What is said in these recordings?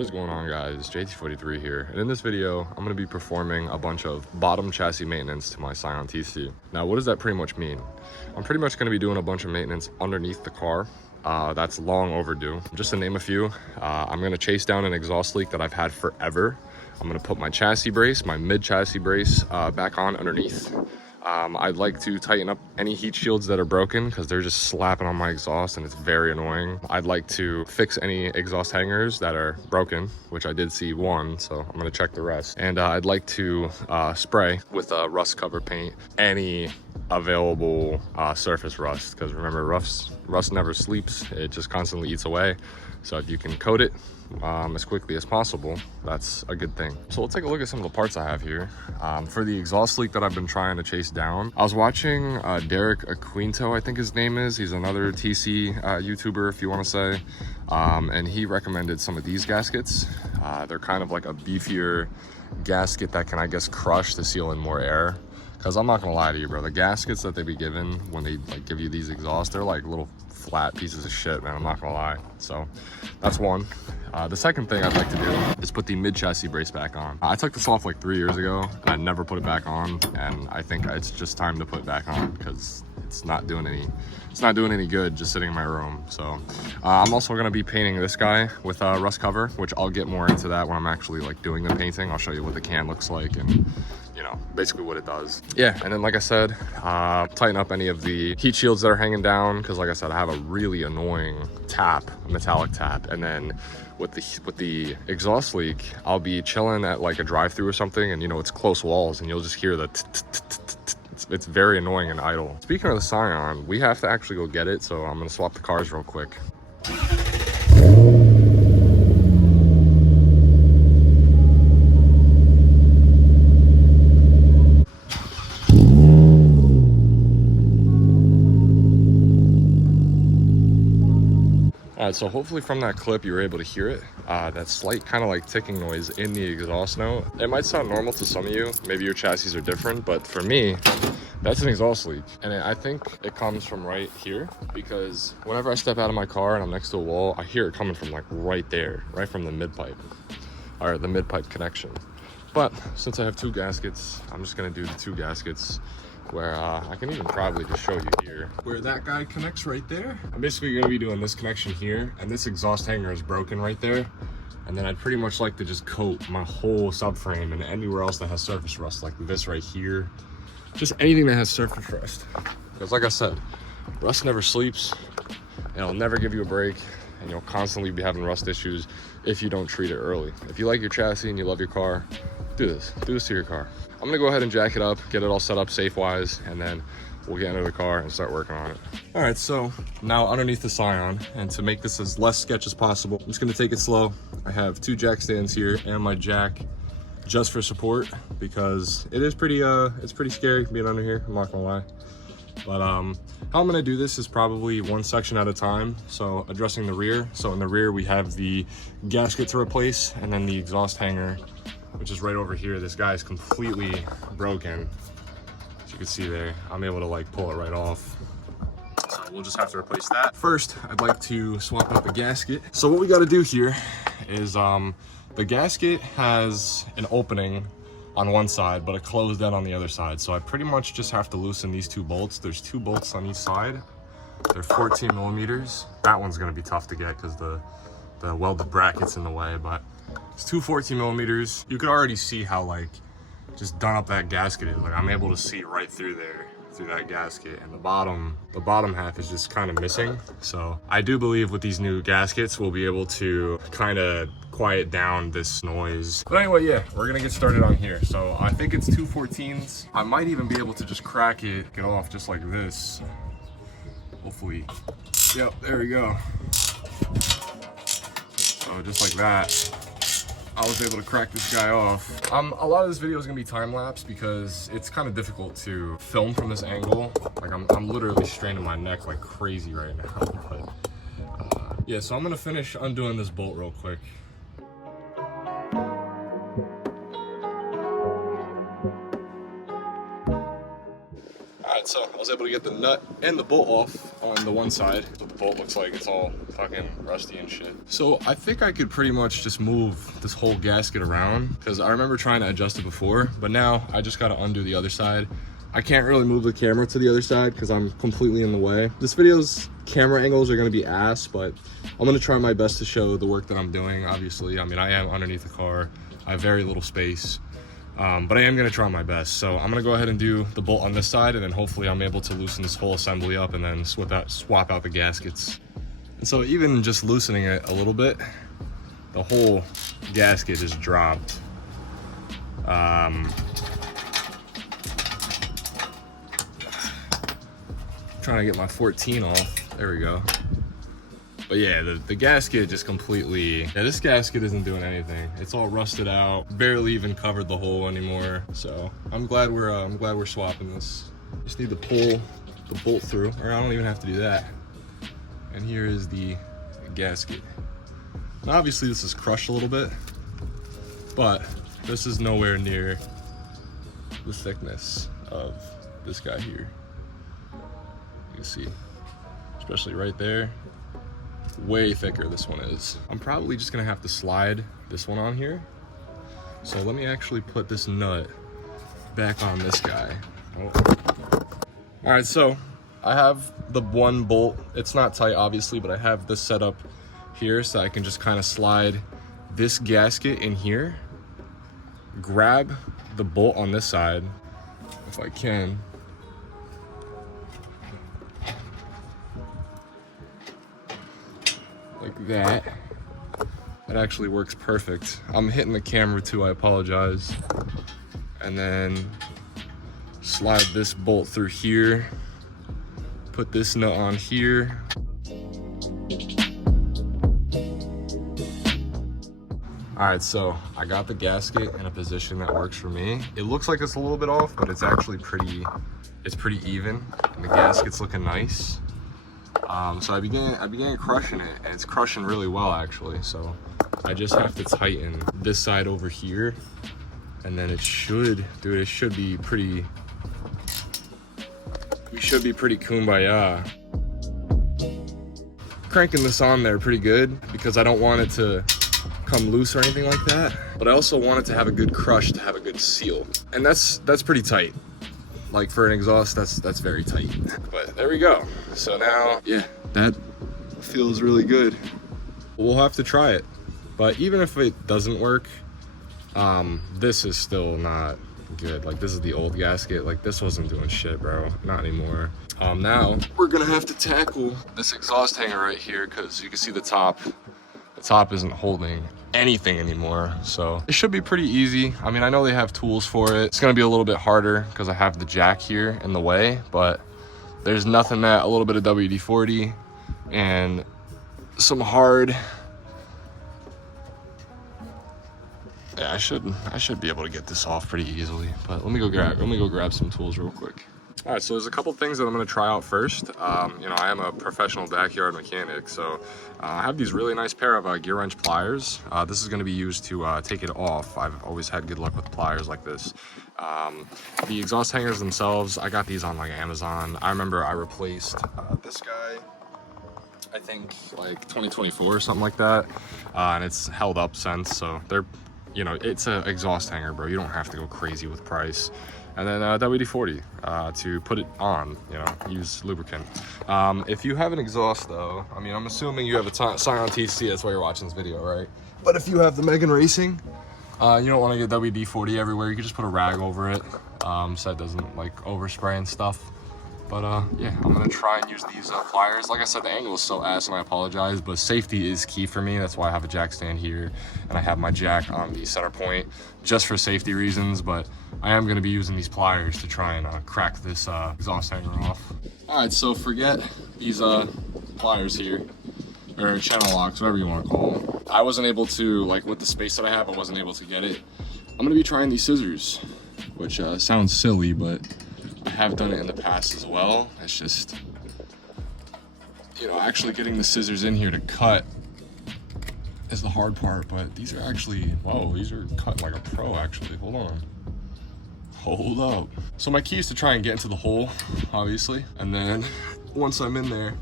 What's going on, guys? JT43 here, and in this video I'm going to be performing a bunch of bottom chassis maintenance to my Scion TC. Now what does that pretty much mean? I'm pretty much going to be doing a bunch of maintenance underneath the car. That's long overdue. Just to name a few, I'm going to chase down an exhaust leak that I've had forever. I'm going to put my chassis brace, my mid chassis brace, back on underneath. I'd like to tighten up any heat shields that are broken because they're just slapping on my exhaust and it's very annoying. I'd like to fix any exhaust hangers that are broken, which I did see one, so I'm gonna check the rest. And I'd like to spray with rust cover paint any available surface rust, because remember, rust never sleeps, it just constantly eats away. So if you can coat it as quickly as possible, that's a good thing. So we'll take a look at some of the parts I have here. For the exhaust leak that I've been trying to chase down, I was watching Derek Aquinto, I think his name is. He's another TC YouTuber, if you want to say. And he recommended some of these gaskets. They're kind of like a beefier gasket that can, I guess, crush to seal in more air. Because I'm not gonna lie to you, bro, the gaskets that they be given when they like give you these exhausts, they're like little flat pieces of shit, man. I'm not gonna lie. So that's one. The second thing I'd like to do is put the mid chassis brace back on. I took this off like 3 years ago and I never put it back on, and I think it's just time to put it back on because it's not doing any good just sitting in my room. So I'm also going to be painting this guy with a rust cover, which I'll get more into that when I'm actually like doing the painting. I'll show you what the can looks like and, you know, basically what it does. Yeah, and then like I said, tighten up any of the heat shields that are hanging down, because like I said, I have a really annoying tap, a metallic tap. And then with the exhaust leak, I'll be chilling at like a drive-through or something, and you know, it's close walls and you'll just hear the it's very annoying and idle. Speaking of the Scion, we have to actually go get it, so I'm gonna swap the cars real quick. Alright, so hopefully from that clip you were able to hear it. That slight kind of like ticking noise in the exhaust note. It might sound normal to some of you, maybe your chassis are different, but for me, that's an exhaust leak. And I think it comes from right here, because whenever I step out of my car and I'm next to a wall, I hear it coming from like right there, right from the mid pipe, or the mid pipe connection. But since I have two gaskets, I'm just gonna do the two gaskets where I can even probably just show you here where that guy connects right there. I'm basically gonna be doing this connection here, and this exhaust hanger is broken right there. And then I'd pretty much like to just coat my whole subframe and anywhere else that has surface rust, like this right here. Just anything that has surface rust. Because like I said, rust never sleeps, and it'll never give you a break, and you'll constantly be having rust issues if you don't treat it early. If you like your chassis and you love your car, do this to your car. I'm gonna go ahead and jack it up, get it all set up safe-wise, and then we'll get into the car and start working on it. All right, so now underneath the Scion, and to make this as less sketch as possible, I'm just gonna take it slow. I have two jack stands here and my jack just for support, because it is pretty, it's pretty scary being under here, I'm not gonna lie. But how I'm gonna do this is probably one section at a time. So addressing the rear. So in the rear, we have the gasket to replace, and then the exhaust hanger, which is right over here. This guy is completely broken. As you can see there, I'm able to like pull it right off. So we'll just have to replace that. First, I'd like to swap out the gasket. So what we gotta do here is the gasket has an opening on one side, but a closed end on the other side. So I pretty much just have to loosen these two bolts. There's two bolts on each side. They're 14 millimeters. That one's gonna be tough to get because the welded bracket's in the way, but it's two 14 millimeters. You could already see how like just done up that gasket is. Like I'm able to see right through there, through that gasket, and the bottom half is just kind of missing. So I do believe with these new gaskets, we'll be able to kind of quiet down this noise. But anyway, yeah, we're gonna get started on here. So I think it's two 14s. I might even be able to just crack it, get off just like this. Hopefully. Yep, there we go. So just like that, I was able to crack this guy off. A lot of this video is gonna be time-lapse because it's kind of difficult to film from this angle. Like I'm literally straining my neck like crazy right now. But yeah, so I'm gonna finish undoing this bolt real quick. Alright, so I was able to get the nut and the bolt off on the one side. So the bolt looks like it's all fucking rusty and shit. So I think I could pretty much just move this whole gasket around, because I remember trying to adjust it before, but now I just gotta undo the other side. I can't really move the camera to the other side because I'm completely in the way. This video's camera angles are gonna be ass, but I'm gonna try my best to show the work that I'm doing, obviously. I mean, I am underneath the car. I have very little space. But I am gonna try my best. So I'm gonna go ahead and do the bolt on this side, and then hopefully I'm able to loosen this whole assembly up and then swap out the gaskets. And so even just loosening it a little bit, the whole gasket just dropped. Trying to get my 14 off. There we go. But yeah, the gasket just completely, yeah, this gasket isn't doing anything. It's all rusted out, barely even covered the hole anymore. So I'm glad we're swapping this. Just need to pull the bolt through, or I don't even have to do that. And here is the gasket. Now obviously this is crushed a little bit, but this is nowhere near the thickness of this guy here. You can see, especially right there. Way thicker this one is. I'm probably just gonna have to slide this one on here. So let me actually put this nut back on this guy. Oh. All right, so I have the one bolt. It's not tight, obviously, but I have this set up here so I can just kind of slide this gasket in here, grab the bolt on this side, if I can. Like that. It actually works perfect. I'm hitting the camera too, I apologize. And then slide this bolt through here. Put this nut on here. All right, so I got the gasket in a position that works for me. It looks like it's a little bit off, but it's actually pretty even. And the gasket's looking nice. So I began crushing it, and it's crushing really well actually. So I just have to tighten this side over here, and then it should be pretty, we should be pretty kumbaya. Cranking this on there pretty good because I don't want it to come loose or anything like that, but I also want it to have a good crush, to have a good seal, and that's pretty tight. Like for an exhaust, that's very tight. But there we go. So now, yeah, that feels really good. We'll have to try it. But even if it doesn't work, this is still not good. Like this is the old gasket. Like this wasn't doing shit, bro. Not anymore. Now we're gonna have to tackle this exhaust hanger right here, because you can see the top isn't holding anything anymore. So it should be pretty easy. I mean, I know they have tools for it. It's gonna be a little bit harder because I have the jack here in the way, but there's nothing that a little bit of WD-40 and some hard, yeah, I should be able to get this off pretty easily. But let me go grab some tools real quick. All right, so there's a couple things that I'm gonna try out first. You know, I am a professional backyard mechanic, so I have these really nice pair of gear wrench pliers. This is gonna be used to take it off. I've always had good luck with pliers like this. The exhaust hangers themselves, I got these on like Amazon. I remember I replaced this guy, I think like 2024 or something like that, and it's held up since. So they're, you know, it's an exhaust hanger, bro. You don't have to go crazy with price. And then WD-40 to put it on, you know, use lubricant. If you have an exhaust though, I mean, I'm assuming you have a Scion TC, that's why you're watching this video, right? But if you have the Megan Racing, you don't want to get WD-40 everywhere. You can just put a rag over it, so it doesn't like overspray and stuff. But yeah, I'm gonna try and use these pliers. Like I said, the angle is so ass, and I apologize, but safety is key for me. That's why I have a jack stand here, and I have my jack on the center point, just for safety reasons. But I am gonna be using these pliers to try and crack this exhaust hanger off. All right, so forget these pliers here, or channel locks, whatever you wanna call them. I wasn't able to, like with the space that I have, I wasn't able to get it. I'm gonna be trying these scissors, which sounds silly, but I have done it in the past as well. It's just, you know, actually getting the scissors in here to cut is the hard part, but these are actually, whoa, these are cut like a pro actually. Hold on. Hold up. So my key is to try and get into the hole, obviously. And then once I'm in there,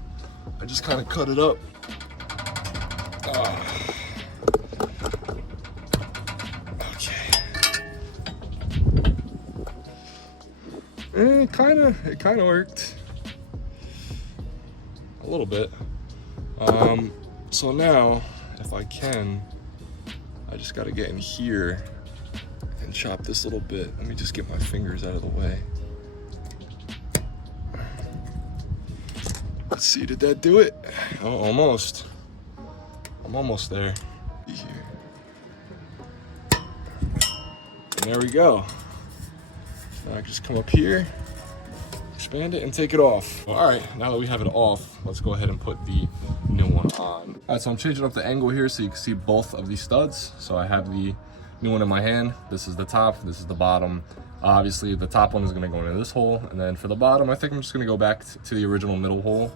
I just kind of cut it up. Okay. It kind of worked. A little bit. So now, if I can, I just gotta get in here and chop this little bit. Let me just get my fingers out of the way. Let's see, did that do it? Oh, almost. I'm almost there. Here. And there we go. Now I can just come up here, expand it, and take it off. Well, all right, now that we have it off, let's go ahead and put the new one on. All right, so I'm changing up the angle here so you can see both of these studs. So I have the new one in my hand. This is the top, this is the bottom. Obviously the top one is gonna go into this hole, and then for the bottom, I think I'm just gonna go back to the original middle hole.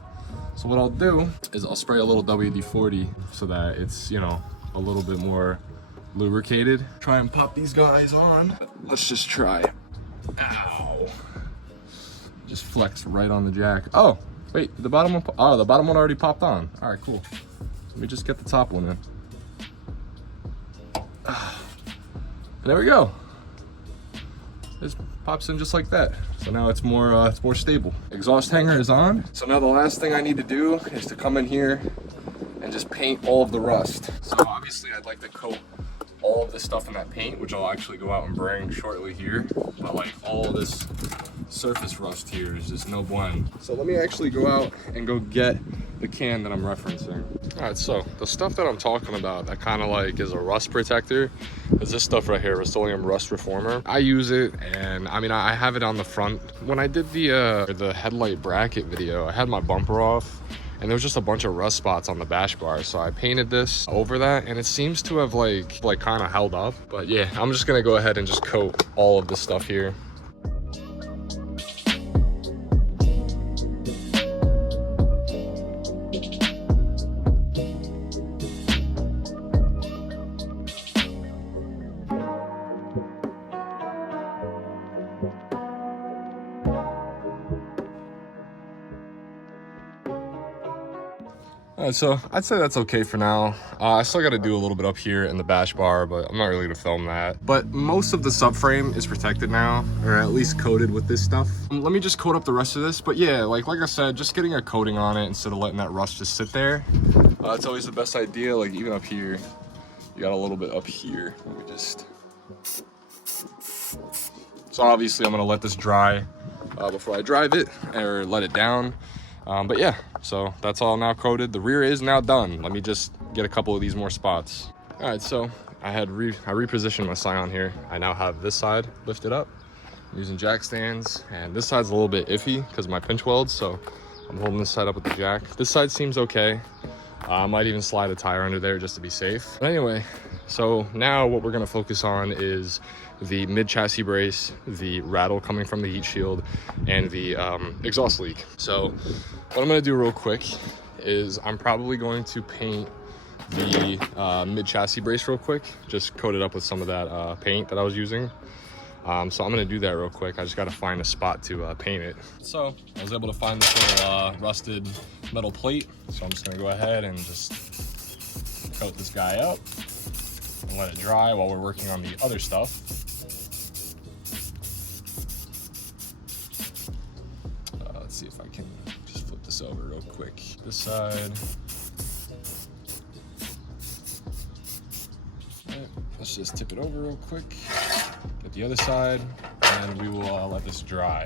So what I'll do is I'll spray a little WD-40 so that it's, you know, a little bit more lubricated. Try and pop these guys on. Let's just try. Ow. Just flexed right on the jack. Oh, wait, the bottom one, oh, the bottom one already popped on. All right, cool. Let me just get the top one in. And there we go. This pops in just like that. So now it's more stable. Exhaust hanger is on. So now the last thing I need to do is to come in here and just paint all of the rust. So obviously I'd like to coat all of this stuff in that paint, which I'll actually go out and bring shortly here. But like all of this surface rust here is just no bueno. So let me actually go out and go get the can that I'm referencing. All right, so the stuff that I'm talking about that kind of like is a rust protector is this stuff right here, Rust-Oleum Rust Reformer. I use it, and I mean, I have it on the front. When I did the headlight bracket video, I had my bumper off, and there was just a bunch of rust spots on the bash bar. So I painted this over that, and it seems to have like kind of held up. But yeah, I'm just gonna go ahead and just coat all of this stuff here. So I'd say that's okay for now. I still got to do a little bit up here in the bash bar, but I'm not really gonna film that. But most of the subframe is protected now, or at least coated with this stuff. Let me just coat up the rest of this. But yeah, like I said, just getting a coating on it instead of letting that rust just sit there. It's always the best idea. Like even up here, you got a little bit up here. Let me just. So obviously I'm gonna let this dry before I drive it or let it down. But yeah, so that's all now coated. The rear is now done. Let me just get a couple of these more spots. All right, so I repositioned my Scion here. I now have this side lifted up. I'm using jack stands, and this side's a little bit iffy because of my pinch welds, so I'm holding this side up with the jack. This side seems okay. I might even slide a tire under there just to be safe. But anyway, so now what we're gonna focus on is the mid-chassis brace, the rattle coming from the heat shield, and the exhaust leak. So what I'm gonna do real quick is I'm probably going to paint the mid-chassis brace real quick, just coat it up with some of that paint that I was using. So I'm gonna do that real quick. I just gotta find a spot to paint it. So I was able to find this little rusted metal plate. So I'm just gonna go ahead and just coat this guy up and let it dry while we're working on the other stuff. Let's see if I can just flip this over real quick. This side. All right, let's just tip it over real quick. Get the other side, and we will let this dry.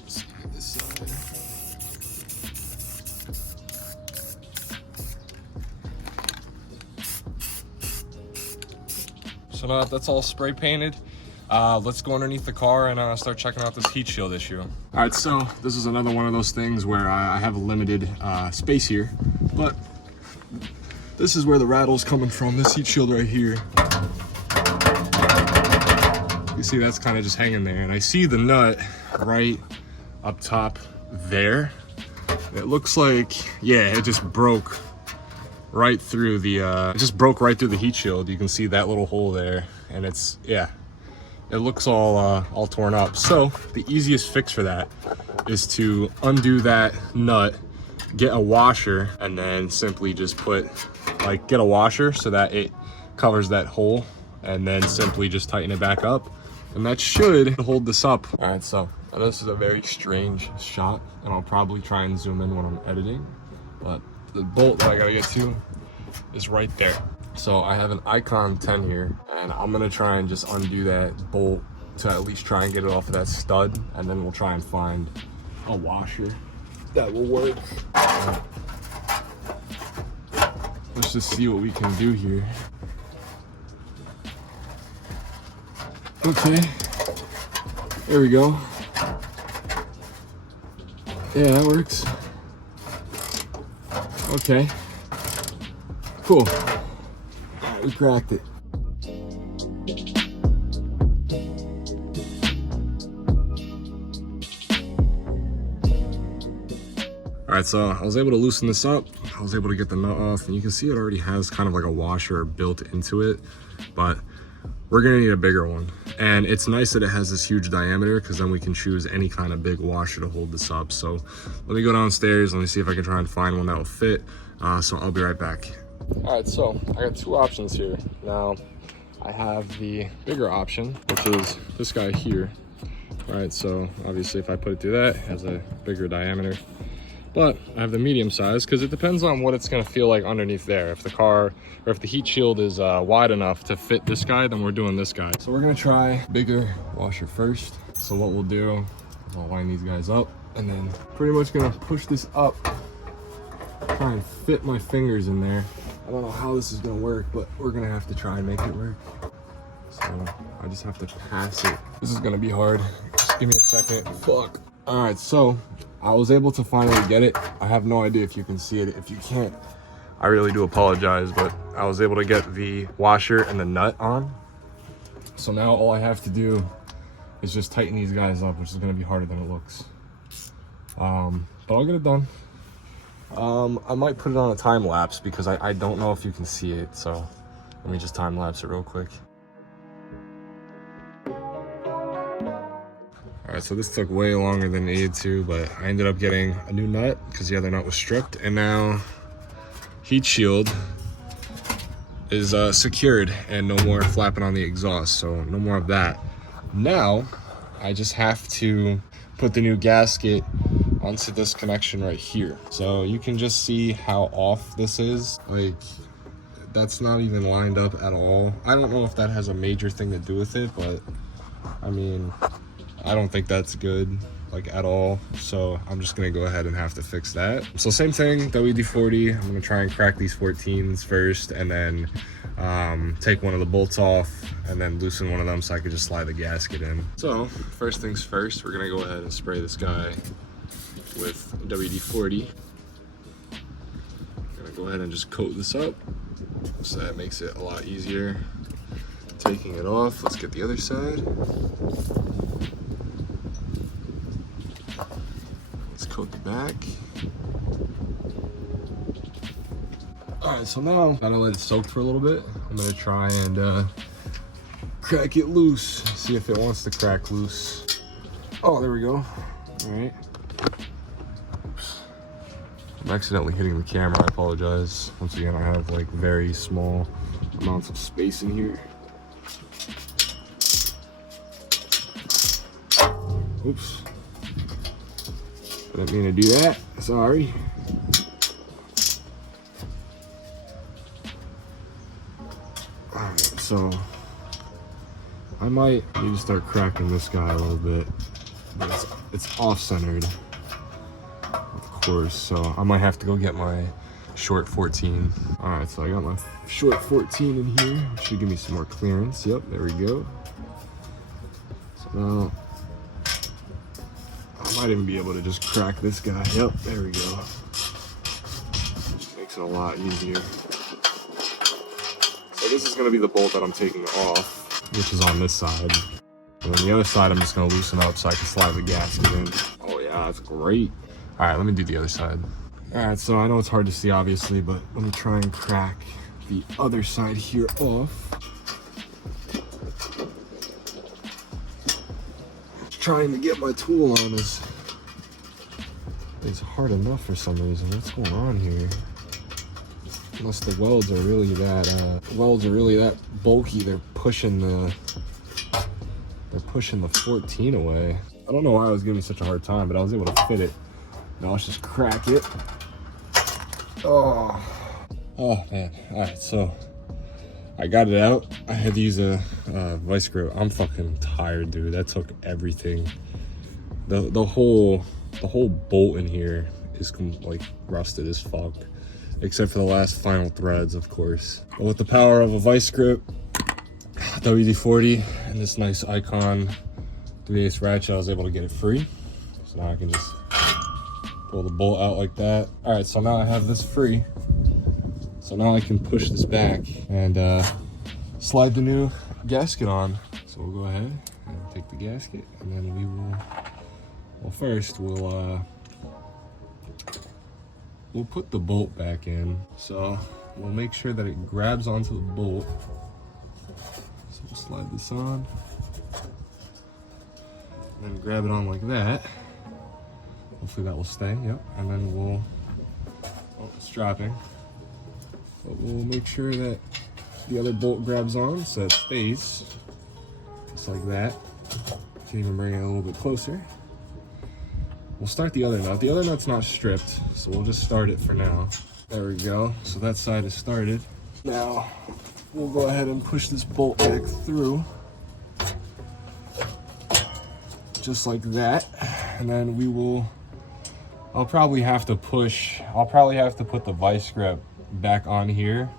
Let's get this side. So now that's all spray painted, let's go underneath the car and start checking out this heat shield issue. All right, so this is another one of those things where I have a limited space here, but this is where the rattle's coming from, this heat shield right here. You see that's kind of just hanging there, and I see the nut right up top there. It looks like, yeah, it just broke right through the, it just broke right through the heat shield. You can see that little hole there, and it's, yeah, it looks all torn up. So the easiest fix for that is to undo that nut, get a washer, and then simply just get a washer so that it covers that hole, and then simply just tighten it back up, and that should hold this up. All right, so I know this is a very strange shot, and I'll probably try and zoom in when I'm editing, but the bolt that I gotta get to is right there. So I have an Icon 10 here, and I'm gonna try and just undo that bolt to at least try and get it off of that stud, and then we'll try and find a washer that will work. Let's just see what we can do here. Okay, there we go. Yeah, that works. Okay, cool. All right, we cracked it. All right, so I was able to loosen this up. I was able to get the nut off, and you can see it already has kind of like a washer built into it, but we're gonna need a bigger one. And it's nice that it has this huge diameter, because then we can choose any kind of big washer to hold this up. So let me go downstairs, let me see if I can try and find one that will fit. So I'll be right back. All right, so I got two options here. Now, I have the bigger option, which is this guy here. All right, so obviously if I put it through that, it has a bigger diameter. But I have the medium size, because it depends on what it's gonna feel like underneath there. If the car, or if the heat shield is wide enough to fit this guy, then we're doing this guy. So we're gonna try bigger washer first. So what we'll do is I'll line these guys up, and then pretty much gonna push this up, try and fit my fingers in there. I don't know how this is gonna work, but we're gonna have to try and make it work. So I just have to pass it. This is gonna be hard. Just give me a second. Fuck. All right, so I was able to finally get it. I have no idea if you can see it. If you can't, I really do apologize, but I was able to get the washer and the nut on. So now all I have to do is just tighten these guys up, which is gonna be harder than it looks. But I'll get it done. I might put it on a time lapse, because I don't know if you can see it. So let me just time lapse it real quick. All right, so this took way longer than it needed to, but I ended up getting a new nut because the other nut was stripped, and now heat shield is secured and no more flapping on the exhaust, so no more of that. Now I just have to put the new gasket onto this connection right here. So you can just see how off this is. Like, that's not even lined up at all. I don't know if that has a major thing to do with it, but I mean, I don't think that's good, like, at all. So I'm just gonna go ahead and have to fix that. So same thing, WD-40. I'm gonna try and crack these 14s first, and then take one of the bolts off, and then loosen one of them so I could just slide the gasket in. So first things first, we're gonna go ahead and spray this guy with WD-40. Gonna go ahead and just coat this up, so that makes it a lot easier taking it off. Let's get the other side. Coat the back. All right, so now I'm gonna let it soak for a little bit. I'm gonna try and crack it loose, see if it wants to crack loose. Oh, there we go. All right. Oops. I'm accidentally hitting the camera. I apologize. Once again, I have like very small amounts of space in here. Oops. I didn't mean to do that, sorry. Alright, so I might need to start cracking this guy a little bit. But it's off-centered, of course, so I might have to go get my short 14. Alright, so I got my short 14 in here, which should give me some more clearance. Yep, there we go. So now I might even be able to just crack this guy. Yep, there we go. Just makes it a lot easier. So this is gonna be the bolt that I'm taking off, which is on this side. And then the other side, I'm just gonna loosen up so I can slide the gasket in. Oh yeah, that's great. All right, let me do the other side. All right, so I know it's hard to see obviously, but let me try and crack the other side here off. Trying to get my tool on is hard enough for some reason. What's going on here? Unless the welds are really that bulky, they're pushing the 14 away. I don't know why I was giving me such a hard time, but I was able to fit it. Now let's just crack it. Oh man. All right, so I got it out. I had to use a vice grip. I'm fucking tired, dude. That took everything. The whole bolt in here is like rusted as fuck, except for the last final threads, of course. But with the power of a vice grip, WD-40, and this nice Icon 3/8 ratchet, I was able to get it free. So now I can just pull the bolt out like that. All right, so now I have this free. So now I can push this back and slide the new gasket on. So we'll go ahead and take the gasket, and then we will, well, first we'll put the bolt back in. So we'll make sure that it grabs onto the bolt. So we'll slide this on, and then grab it on like that. Hopefully that will stay, yep. And then we'll, oh, it's dropping. But we'll make sure that the other bolt grabs on so it stays, just like that. Can even bring it a little bit closer. We'll start the other nut. The other nut's not stripped, so we'll just start it for now. There we go, so that side is started. Now, we'll go ahead and push this bolt back through. Just like that, and then we will, I'll probably have to put the vice grip back on here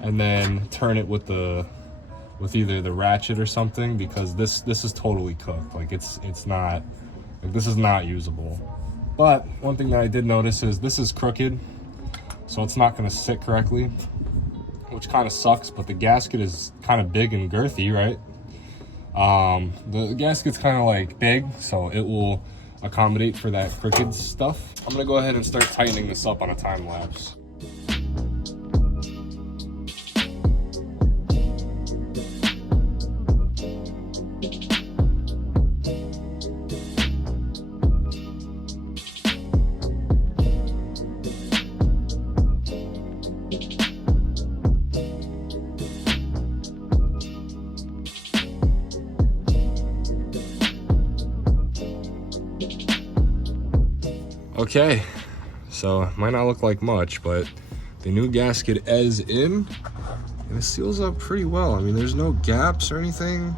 and then turn it with either the ratchet or something, because this is totally cooked. Like it's not, like, this is not usable. But one thing that I did notice is this is crooked, so it's not going to sit correctly, which kind of sucks. But the gasket is kind of big and girthy, right? The gasket's kind of like big, so it will accommodate for that crooked stuff. I'm gonna go ahead and start tightening this up on a time lapse. Okay, so it might not look like much, but the new gasket is in, and it seals up pretty well. I mean, there's no gaps or anything.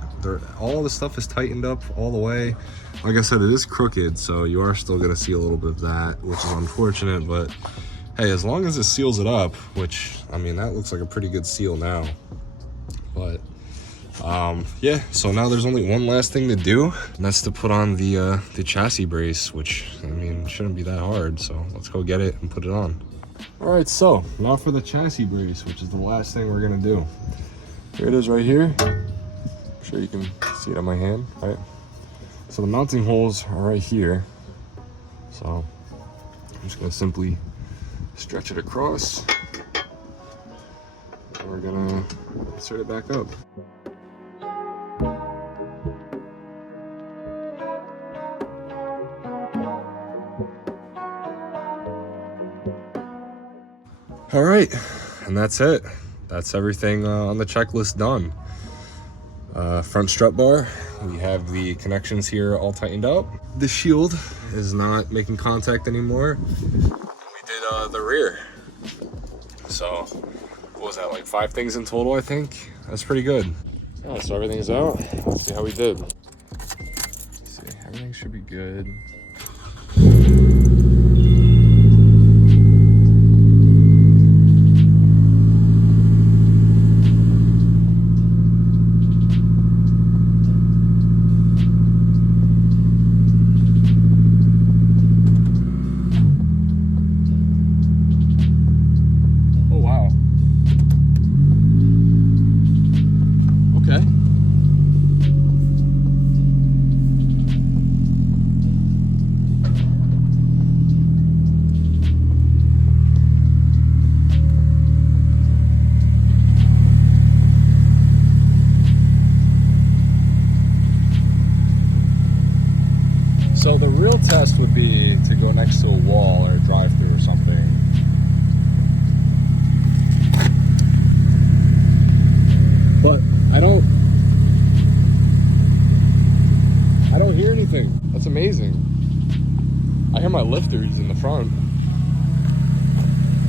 All the stuff is tightened up all the way. Like I said, it is crooked, so you are still gonna see a little bit of that, which is unfortunate, but hey, as long as it seals it up, which, I mean, that looks like a pretty good seal now. But yeah, so now there's only one last thing to do, and that's to put on the chassis brace, which, I mean, shouldn't be that hard. So let's go get it and put it on. All right, so now for the chassis brace, which is the last thing we're gonna do. Here it is right here. I'm sure you can see it on my hand, right? So the mounting holes are right here. So I'm just gonna simply stretch it across, and we're gonna insert it back up. All right, and that's it. That's everything on the checklist done. Front strut bar, we have the connections here all tightened up. The shield is not making contact anymore. We did the rear. So what was that, like 5 things in total, I think? That's pretty good. Yeah, so everything's out. Let's see how we did. Let's see, everything should be good. That's amazing. I hear my lifters in the front.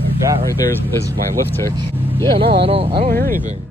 Like that right there is my lift tick. Yeah, no, I don't hear anything.